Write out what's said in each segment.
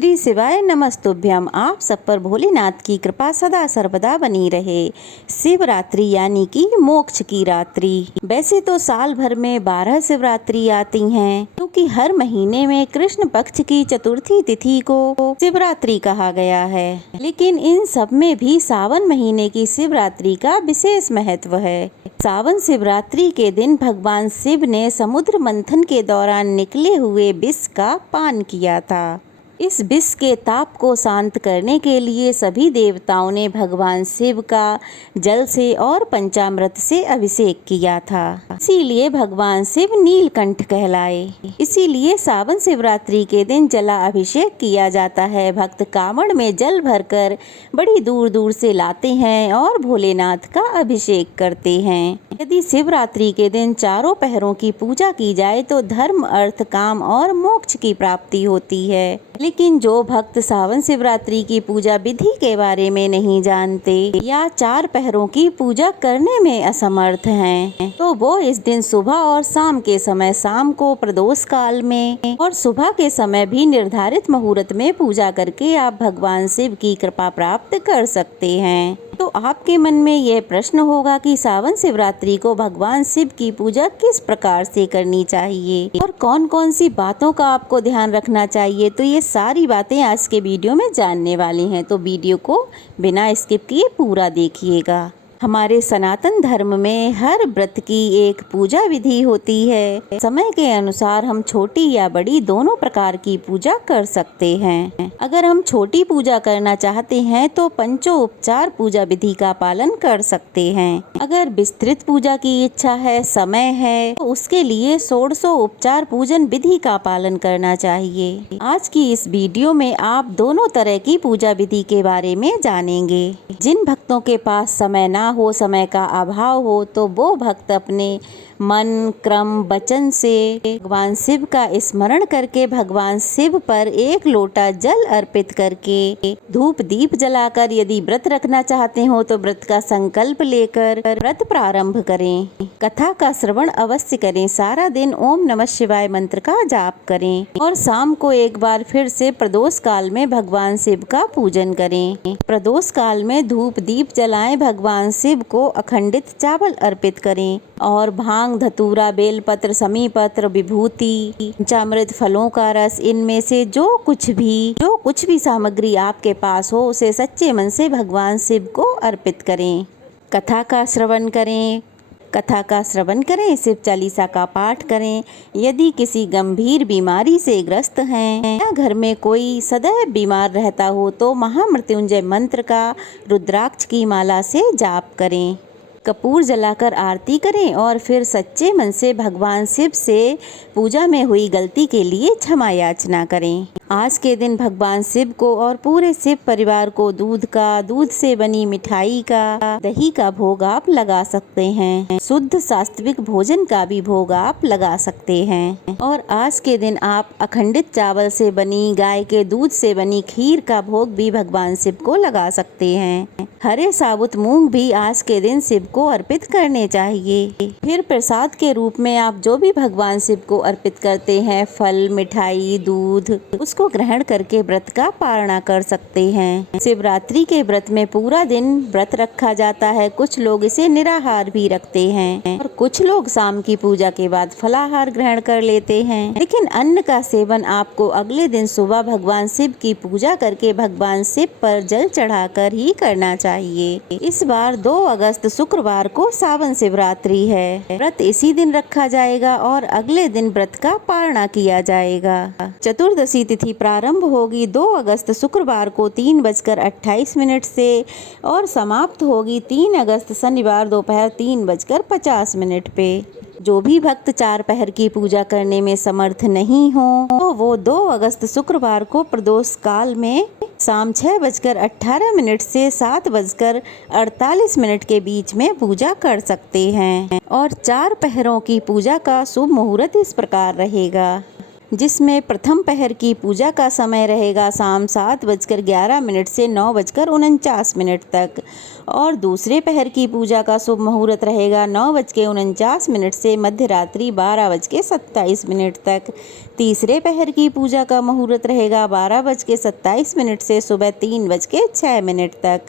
श्री शिवाय नमस्तुभ्यम। आप सब पर भोलेनाथ की कृपा सदा सर्वदा बनी रहे। शिवरात्रि यानी कि मोक्ष की रात्रि। वैसे तो साल भर में 12 शिवरात्रि आती हैं, क्योंकि हर महीने में कृष्ण पक्ष की चतुर्थी तिथि को शिवरात्रि कहा गया है। लेकिन इन सब में भी सावन महीने की शिवरात्रि का विशेष महत्व है। सावन शिवरात्रि के दिन भगवान शिव ने समुद्र मंथन के दौरान निकले हुए विष का पान किया था। इस विष के ताप को शांत करने के लिए सभी देवताओं ने भगवान शिव का जल से और पंचामृत से अभिषेक किया था। इसीलिए भगवान शिव नीलकंठ कहलाए। इसीलिए सावन शिवरात्रि के दिन जला अभिषेक किया जाता है। भक्त कांवड़ में जल भरकर बड़ी दूर दूर से लाते हैं और भोलेनाथ का अभिषेक करते हैं। यदि शिवरात्रि के दिन चारों पहरों की पूजा की जाए तो धर्म, अर्थ, काम और मोक्ष की प्राप्ति होती है। लेकिन जो भक्त सावन शिवरात्रि की पूजा विधि के बारे में नहीं जानते या चार पहरों की पूजा करने में असमर्थ हैं, तो वो इस दिन सुबह और शाम के समय, शाम को प्रदोष काल में और सुबह के समय भी निर्धारित मुहूर्त में पूजा करके आप भगवान शिव की कृपा प्राप्त कर सकते हैं। तो आपके मन में यह प्रश्न होगा कि सावन शिवरात्रि को भगवान शिव की पूजा किस प्रकार से करनी चाहिए और कौन कौन सी बातों का आपको ध्यान रखना चाहिए। तो ये सारी बातें आज के वीडियो में जानने वाली हैं, तो वीडियो को बिना स्किप किए पूरा देखिएगा। हमारे सनातन धर्म में हर व्रत की एक पूजा विधि होती है। समय के अनुसार हम छोटी या बड़ी दोनों प्रकार की पूजा कर सकते हैं। अगर हम छोटी पूजा करना चाहते हैं तो पंचोपचार पूजा विधि का पालन कर सकते हैं। अगर विस्तृत पूजा की इच्छा है, समय है, तो उसके लिए षोडशोपचार पूजन विधि का पालन करना चाहिए। आज की इस वीडियो में आप दोनों तरह की पूजा विधि के बारे में जानेंगे। जिन भक्तों के पास समय ना हो, समय का अभाव हो, तो वो भक्त अपने मन, क्रम, वचन से भगवान शिव का स्मरण करके भगवान शिव पर एक लोटा जल अर्पित करके धूप दीप जलाकर यदि व्रत रखना चाहते हो तो व्रत का संकल्प लेकर व्रत प्रारंभ करें। कथा का श्रवण अवश्य करें। सारा दिन ओम नमः शिवाय मंत्र का जाप करें और शाम को एक बार फिर से प्रदोष काल में भगवान शिव का पूजन करें। प्रदोष काल में धूप दीप जलाएं, भगवान शिव को अखंडित चावल अर्पित करें और भांग, धतूरा, बेलपत्र, समीपत्र, विभूति, पंचामृत, फलों का रस, इनमें से जो कुछ भी सामग्री आपके पास हो उसे सच्चे मन से भगवान शिव को अर्पित करें। कथा का श्रवण करें, शिव चालीसा का पाठ करें। यदि किसी गंभीर बीमारी से ग्रस्त हैं या घर में कोई सदैव बीमार रहता हो तो महामृत्युंजय मंत्र का रुद्राक्ष की माला से जाप करें। कपूर जलाकर आरती करें और फिर सच्चे मन से भगवान शिव से पूजा में हुई गलती के लिए क्षमा याचना करें। आज के दिन भगवान शिव को और पूरे शिव परिवार को दूध से बनी मिठाई का, दही का भोग आप लगा सकते हैं। शुद्ध सात्विक भोजन का भी भोग आप लगा सकते हैं। और आज के दिन आप अखंडित चावल से बनी, गाय के दूध से बनी खीर का भोग भी भगवान शिव को लगा सकते हैं। हरे साबुत मूंग भी आज के दिन शिव को अर्पित करने चाहिए। फिर प्रसाद के रूप में आप जो भी भगवान शिव को अर्पित करते हैं, फल, मिठाई, दूध, उसको ग्रहण करके व्रत का पारणा कर सकते हैं। शिवरात्रि के व्रत में पूरा दिन व्रत रखा जाता है। कुछ लोग इसे निराहार भी रखते हैं और कुछ लोग शाम की पूजा के बाद फलाहार ग्रहण कर लेते हैं। लेकिन अन्न का सेवन आपको अगले दिन सुबह भगवान शिव की पूजा करके भगवान शिव पर जल चढ़ाकर ही करना चाहिए। इस बार 2 अगस्त शुक्रवार को सावन शिवरात्रि है। व्रत इसी दिन रखा जाएगा और अगले दिन व्रत का पारणा किया जाएगा। चतुर्दशी तिथि प्रारंभ होगी 2 अगस्त शुक्रवार को 3:28 से और समाप्त होगी 3 अगस्त शनिवार दोपहर 3:50 पे। जो भी भक्त 4 पहर की पूजा करने में समर्थ नहीं हो तो वो 2 अगस्त शुक्रवार को प्रदोष काल में शाम 6:18 से 7:48 के बीच में पूजा कर सकते हैं। और 4 पहरों की पूजा का शुभ मुहूर्त इस प्रकार रहेगा। जिसमें प्रथम पहर की पूजा का समय रहेगा शाम 7:11 से 9:49 तक और दूसरे पहर की पूजा का शुभ मुहूर्त रहेगा 9:49 से मध्य रात्रि 12:27 तक। तीसरे पहर की पूजा का मुहूर्त रहेगा 12:27 से सुबह 3:06 तक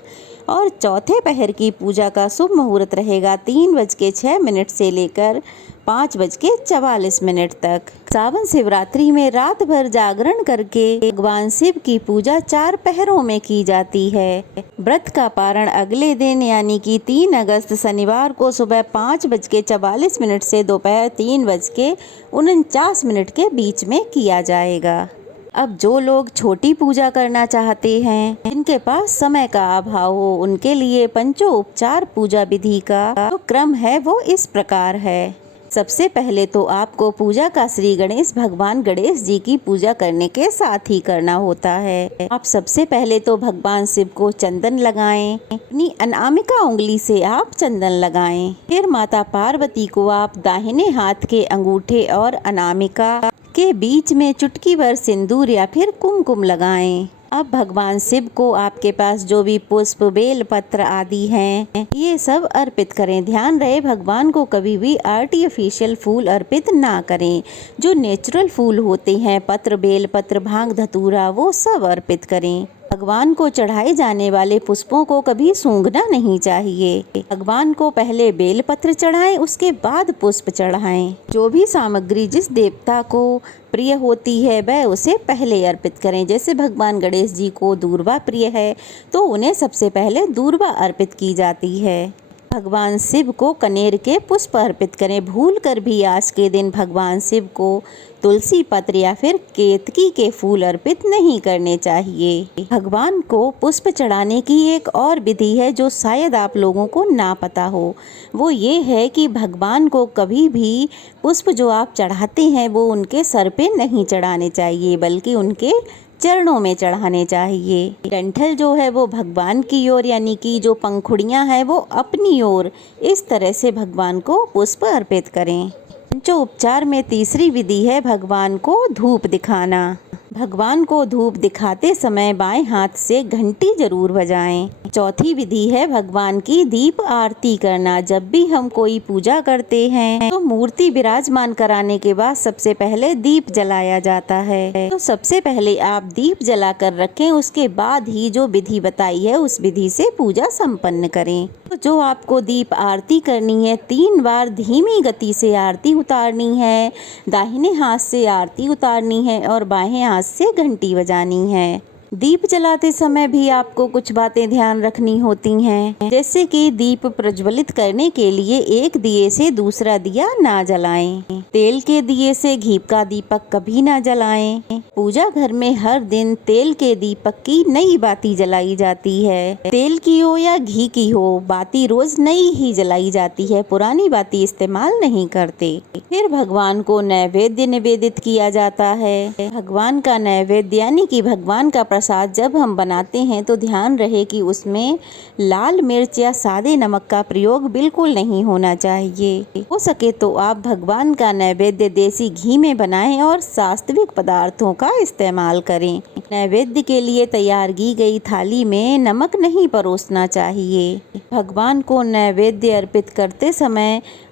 और चौथे पहर की पूजा का शुभ मुहूर्त रहेगा 3:06 से लेकर 5:44 तक। सावन शिवरात्रि में रात भर जागरण करके भगवान शिव की पूजा 4 पहरों में की जाती है। व्रत का पारण अगले दिन यानी कि 3 अगस्त शनिवार को सुबह 5:44 से दोपहर 3:49 के बीच में किया जाएगा। अब जो लोग छोटी पूजा करना चाहते हैं, जिनके पास समय का अभाव हो, उनके लिए पंचोपचार पूजा विधि का जो क्रम है वो इस प्रकार है। सबसे पहले तो आपको पूजा का श्री गणेश भगवान गणेश जी की पूजा करने के साथ ही करना होता है। आप सबसे पहले तो भगवान शिव को चंदन लगाएं। अपनी अनामिका उंगली से आप चंदन लगाएं। फिर माता पार्वती को आप दाहिने हाथ के अंगूठे और अनामिका के बीच में चुटकी भर सिंदूर या फिर कुमकुम लगाएं। अब भगवान शिव को आपके पास जो भी पुष्प बेल पत्र आदि हैं, ये सब अर्पित करें। ध्यान रहे भगवान को कभी भी आर्टिफिशियल फूल अर्पित ना करें। जो नेचुरल फूल होते हैं, पत्र बेल पत्र भांग धतूरा, वो सब अर्पित करें। भगवान को चढ़ाए जाने वाले पुष्पों को कभी सूंघना नहीं चाहिए। भगवान को पहले बेलपत्र चढ़ाएं, उसके बाद पुष्प चढ़ाएं। जो भी सामग्री जिस देवता को प्रिय होती है वह उसे पहले अर्पित करें। जैसे भगवान गणेश जी को दूर्वा प्रिय है तो उन्हें सबसे पहले दूर्वा अर्पित की जाती है। भगवान शिव को कनेर के पुष्प अर्पित करें। भूल कर भी आज के दिन भगवान शिव को तुलसी पत्र या फिर केतकी के फूल अर्पित नहीं करने चाहिए। भगवान को पुष्प चढ़ाने की एक और विधि है जो शायद आप लोगों को ना पता हो। वो ये है कि भगवान को कभी भी पुष्प जो आप चढ़ाते हैं वो उनके सर पे नहीं चढ़ाने चाहिए, बल्कि उनके चरणों में चढ़ाने चाहिए। डंठल जो है वो भगवान की ओर, यानी कि जो पंखुड़ियां हैं वो अपनी ओर, इस तरह से भगवान को पुष्प अर्पित करें। पंचोपचार में तीसरी विधि है भगवान को धूप दिखाना। भगवान को धूप दिखाते समय बाएं हाथ से घंटी जरूर बजाएं। चौथी विधि है भगवान की दीप आरती करना। जब भी हम कोई पूजा करते हैं तो मूर्ति विराजमान कराने के बाद सबसे पहले दीप जलाया जाता है। तो सबसे पहले आप दीप जला कर रखें, उसके बाद ही जो विधि बताई है उस विधि से पूजा संपन्न करें। तो जो आपको दीप आरती करनी है, 3 बार धीमी गति से आरती उतारनी है। दाहिने हाथ से आरती उतारनी है और बाएं हाथ से घंटी बजानी है। दीप जलाते समय भी आपको कुछ बातें ध्यान रखनी होती हैं, जैसे कि दीप प्रज्वलित करने के लिए एक दिए से दूसरा दिया ना जलाएं। तेल के दिए से घी का दीपक कभी ना जलाएं। पूजा घर में हर दिन तेल के दीपक की नई बाती जलाई जाती है। तेल की हो या घी की हो, बाती रोज नई ही जलाई जाती है, पुरानी बाती इस्तेमाल नहीं करते। फिर भगवान को नैवेद्य निवेदित किया जाता है। भगवान का नैवेद्य यानी कि भगवान का प्रसाद जब हम बनाते हैं तो ध्यान रहे कि उसमें लाल मिर्च या सादे नमक का प्रयोग बिल्कुल नहीं होना चाहिए। हो सके तो आप भगवान का नैवेद्य देसी घी में बनाएं और वास्तविक पदार्थों का इस्तेमाल करें। नैवेद्य के लिए तैयार की गई थाली में नमक नहीं परोसना चाहिए। भगवान को नैवेद्य अर्पित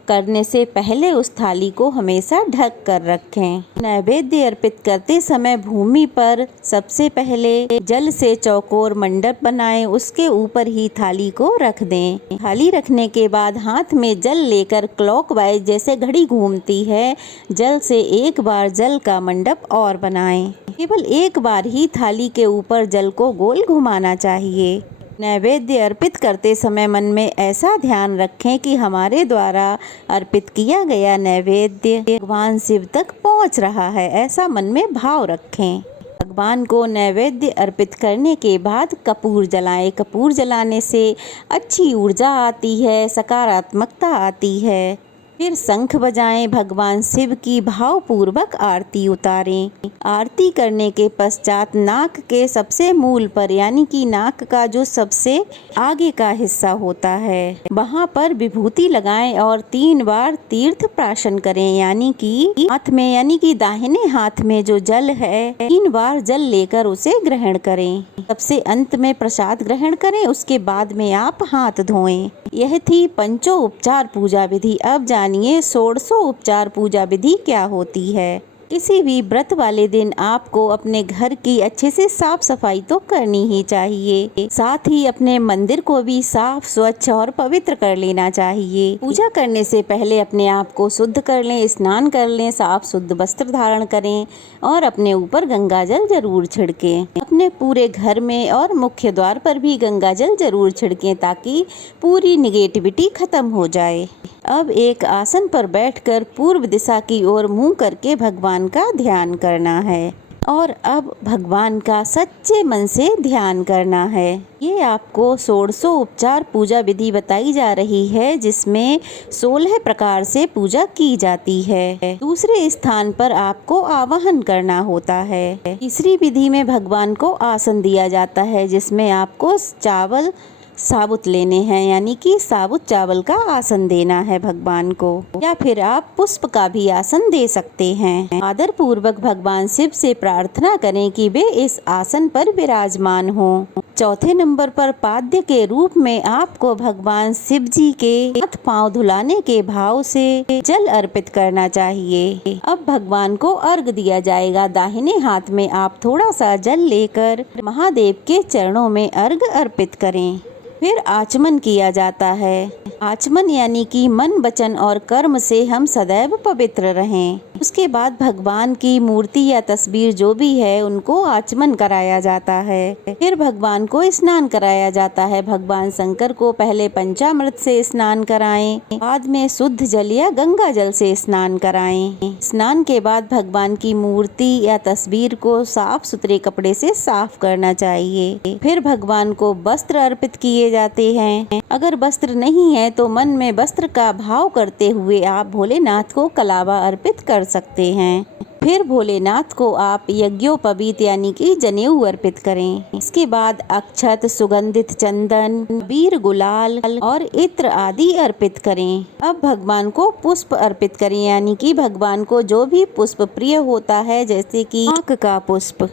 करने से पहले उस थाली को हमेशा ढक कर रखें। नैवेद्य अर्पित करते समय भूमि पर सबसे पहले जल से चौकोर मंडप बनाएं, उसके ऊपर ही थाली को रख दें। थाली रखने के बाद हाथ में जल लेकर क्लॉकवाइज जैसे घड़ी घूमती है, जल से एक बार जल का मंडप और बनाएं। केवल एक बार ही थाली के ऊपर जल को गोल घुमाना चाहिए। नैवेद्य अर्पित करते समय मन में ऐसा ध्यान रखें कि हमारे द्वारा अर्पित किया गया नैवेद्य भगवान शिव तक पहुंच रहा है, ऐसा मन में भाव रखें। भगवान को नैवेद्य अर्पित करने के बाद कपूर जलाएं। कपूर जलाने से अच्छी ऊर्जा आती है, सकारात्मकता आती है। फिर शंख बजाएं, भगवान शिव की भावपूर्वक आरती उतारें। आरती करने के पश्चात नाक के सबसे मूल पर यानी कि नाक का जो सबसे आगे का हिस्सा होता है वहाँ पर विभूति लगाएं और 3 बार तीर्थ प्राशन करें, यानी कि हाथ में यानी कि दाहिने हाथ में जो जल है 3 बार जल लेकर उसे ग्रहण करें। सबसे अंत में प्रसाद ग्रहण करें, उसके बाद में आप हाथ धोएं। यह थी पंचोपचार पूजा विधि। अब जानिए षोडशोपचार पूजा विधि क्या होती है। किसी भी व्रत वाले दिन आपको अपने घर की अच्छे से साफ सफाई तो करनी ही चाहिए, साथ ही अपने मंदिर को भी साफ स्वच्छ और पवित्र कर लेना चाहिए। पूजा करने से पहले अपने आप को शुद्ध कर लें, स्नान कर लें, साफ शुद्ध वस्त्र धारण करें और अपने ऊपर गंगा जल जरूर छिड़कें। अपने पूरे घर में और मुख्य द्वार पर भी गंगा जल जरूर छिड़कें ताकि पूरी निगेटिविटी खत्म हो जाए। अब एक आसन पर बैठकर पूर्व दिशा की ओर मुंह करके भगवान का ध्यान करना है और अब भगवान का सच्चे मन से ध्यान करना है। ये आपको षोडशोपचार पूजा विधि बताई जा रही है जिसमें 16 प्रकार से पूजा की जाती है। दूसरे स्थान पर आपको आवाहन करना होता है। तीसरी विधि में भगवान को आसन दिया जाता है जिसमें आपको चावल साबुत लेने हैं, यानी कि साबुत चावल का आसन देना है भगवान को, या फिर आप पुष्प का भी आसन दे सकते हैं। आदर पूर्वक भगवान शिव से प्रार्थना करें कि वे इस आसन पर विराजमान हों। चौथे नंबर पर पाद्य के रूप में आपको भगवान शिव जी के हाथ पांव धुलाने के भाव से जल अर्पित करना चाहिए। अब भगवान को अर्घ दिया जाएगा। दाहिने हाथ में आप थोड़ा सा जल लेकर महादेव के चरणों में अर्घ अर्पित करें। फिर आचमन किया जाता है। आचमन यानी कि मन, वचन और कर्म से हम सदैव पवित्र रहें। उसके बाद भगवान की मूर्ति या तस्वीर जो भी है उनको आचमन कराया जाता है। फिर भगवान को स्नान कराया जाता है। भगवान शंकर को पहले पंचामृत से स्नान कराएं, बाद में शुद्ध जल या गंगा जल से स्नान कराएं। स्नान के बाद भगवान की मूर्ति या तस्वीर को साफ सुथरे कपड़े से साफ करना चाहिए। फिर भगवान को वस्त्र अर्पित किए जाते हैं। अगर वस्त्र नहीं है तो मन में वस्त्र का भाव करते हुए आप भोलेनाथ को कलावा अर्पित कर सकते हैं। फिर भोलेनाथ को आप यज्ञोपवीत यानी कि जनेऊ अर्पित करें। इसके बाद अक्षत, सुगंधित चंदन, बीर, गुलाल और इत्र आदि अर्पित करें। अब भगवान को पुष्प अर्पित करें, यानी कि भगवान को जो भी पुष्प प्रिय होता है, जैसे कि आक का पुष्प,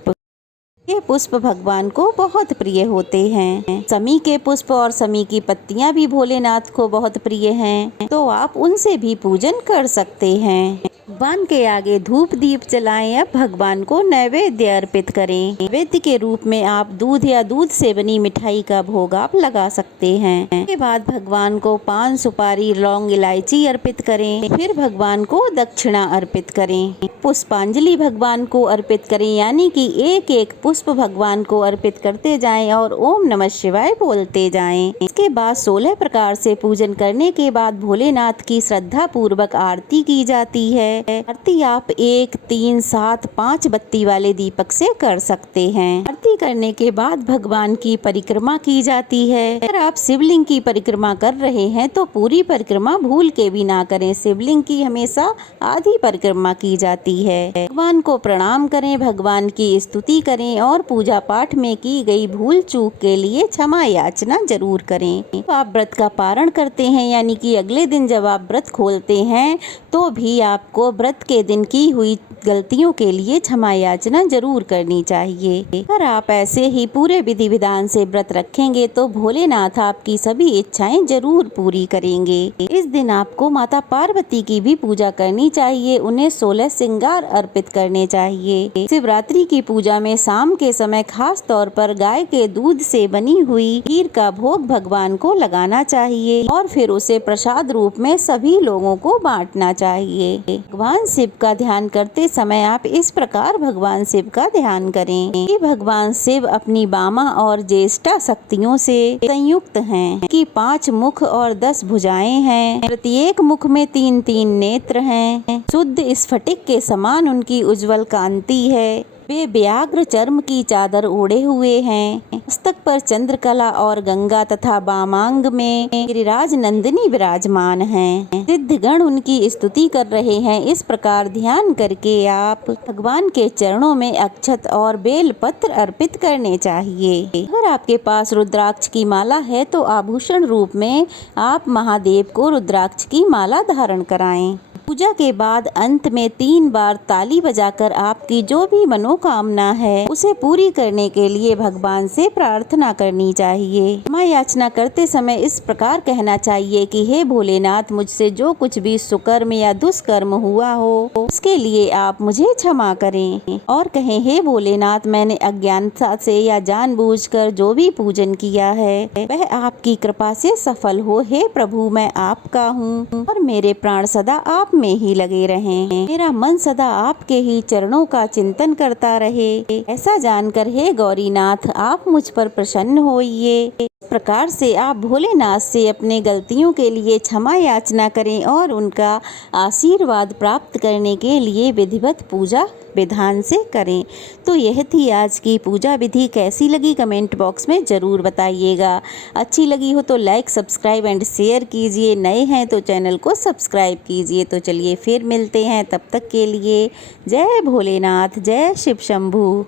ये पुष्प भगवान को बहुत प्रिय होते हैं। समी के पुष्प और समी की पत्तियां भी भोलेनाथ को बहुत प्रिय हैं, तो आप उनसे भी पूजन कर सकते हैं। भगवान के आगे धूप दीप जलाएं। अब भगवान को नैवेद्य अर्पित करें। नैवेद्य के रूप में आप दूध या दूध से बनी मिठाई का भोग आप लगा सकते हैं। इसके बाद भगवान को पान, सुपारी, लौंग, इलायची अर्पित करें। फिर भगवान को दक्षिणा अर्पित करें। पुष्पांजलि भगवान को अर्पित करें, यानी कि एक एक पुष्प भगवान को अर्पित करते जाएं और ओम नमः शिवाय बोलते जाएं। इसके बाद 16 प्रकार से पूजन करने के बाद भोलेनाथ की श्रद्धा पूर्वक आरती की जाती है। आरती आप 1, 3, 7, 5 बत्ती वाले दीपक से कर सकते हैं। आरती करने के बाद भगवान की परिक्रमा की जाती है। अगर आप शिवलिंग की परिक्रमा कर रहे हैं तो पूरी परिक्रमा भूल के भी ना करें। शिवलिंग की हमेशा आधी परिक्रमा की जाती है। भगवान को प्रणाम करें, भगवान की स्तुति करें और पूजा पाठ में की गई भूल चूक के लिए क्षमा याचना जरूर करें। तो आप व्रत का पारण करते हैं, यानी कि अगले दिन जब आप व्रत खोलते हैं तो भी आपको व्रत के दिन की हुई गलतियों के लिए क्षमा याचना जरूर करनी चाहिए। अगर आप ऐसे ही पूरे विधि विधान से व्रत रखेंगे तो भोलेनाथ आपकी सभी इच्छाएं जरूर पूरी करेंगे। इस दिन आपको माता पार्वती की भी पूजा करनी चाहिए। उन्हें 16 श्रृंगार अर्पित करने चाहिए। शिवरात्रि की पूजा में शाम के समय खास तौर पर गाय के दूध से बनी हुई खीर का भोग भगवान को लगाना चाहिए और फिर उसे प्रसाद रूप में सभी लोगों को बांटना चाहिए। भगवान शिव का ध्यान करते समय आप इस प्रकार भगवान शिव का ध्यान करें कि भगवान शिव अपनी वामा और ज्येष्ठा शक्तियों से संयुक्त हैं, कि 5 मुख और 10 भुजाएं हैं। प्रत्येक मुख में 3-3 नेत्र हैं। शुद्ध स्फटिक के समान उनकी उज्जवल कांति है। वे व्याघ्र चर्म की चादर ओढ़े हुए हैं। मस्तक पर चंद्रकला और गंगा तथा वामांग में गिरिराज नंदिनी विराजमान हैं। सिद्धगण उनकी स्तुति कर रहे हैं। इस प्रकार ध्यान करके आप भगवान के चरणों में अक्षत और बेल पत्र अर्पित करने चाहिए। अगर आपके पास रुद्राक्ष की माला है तो आभूषण रूप में आप महादेव को रुद्राक्ष की माला धारण कराएं। पूजा के बाद अंत में 3 बार ताली बजाकर आपकी जो भी मनोकामना है उसे पूरी करने के लिए भगवान से प्रार्थना करनी चाहिए। क्षमा याचना करते समय इस प्रकार कहना चाहिए कि हे भोलेनाथ, मुझसे जो कुछ भी सुकर्म या दुष्कर्म हुआ हो उसके लिए आप मुझे क्षमा करें। और कहें, हे भोलेनाथ, मैंने अज्ञानता से या जानबूझकर जो भी पूजन किया है वह आपकी कृपा से सफल हो। हे प्रभु, मैं आपका हूँ और मेरे प्राण सदा आप में ही लगे रहें। मेरा मन सदा आपके ही चरणों का चिंतन करता रहे। ऐसा जानकर हे गौरीनाथ, आप मुझ पर प्रसन्न होइए। इस प्रकार से आप भोलेनाथ से अपने गलतियों के लिए क्षमा याचना करें और उनका आशीर्वाद प्राप्त करने के लिए विधिवत पूजा विधान से करें। तो यह थी आज की पूजा विधि। कैसी लगी कमेंट बॉक्स में ज़रूर बताइएगा। अच्छी लगी हो तो लाइक, सब्सक्राइब एंड शेयर कीजिए। नए हैं तो चैनल को सब्सक्राइब कीजिए। तो चलिए फिर मिलते हैं, तब तक के लिए जय भोलेनाथ, जय शिव शंभू।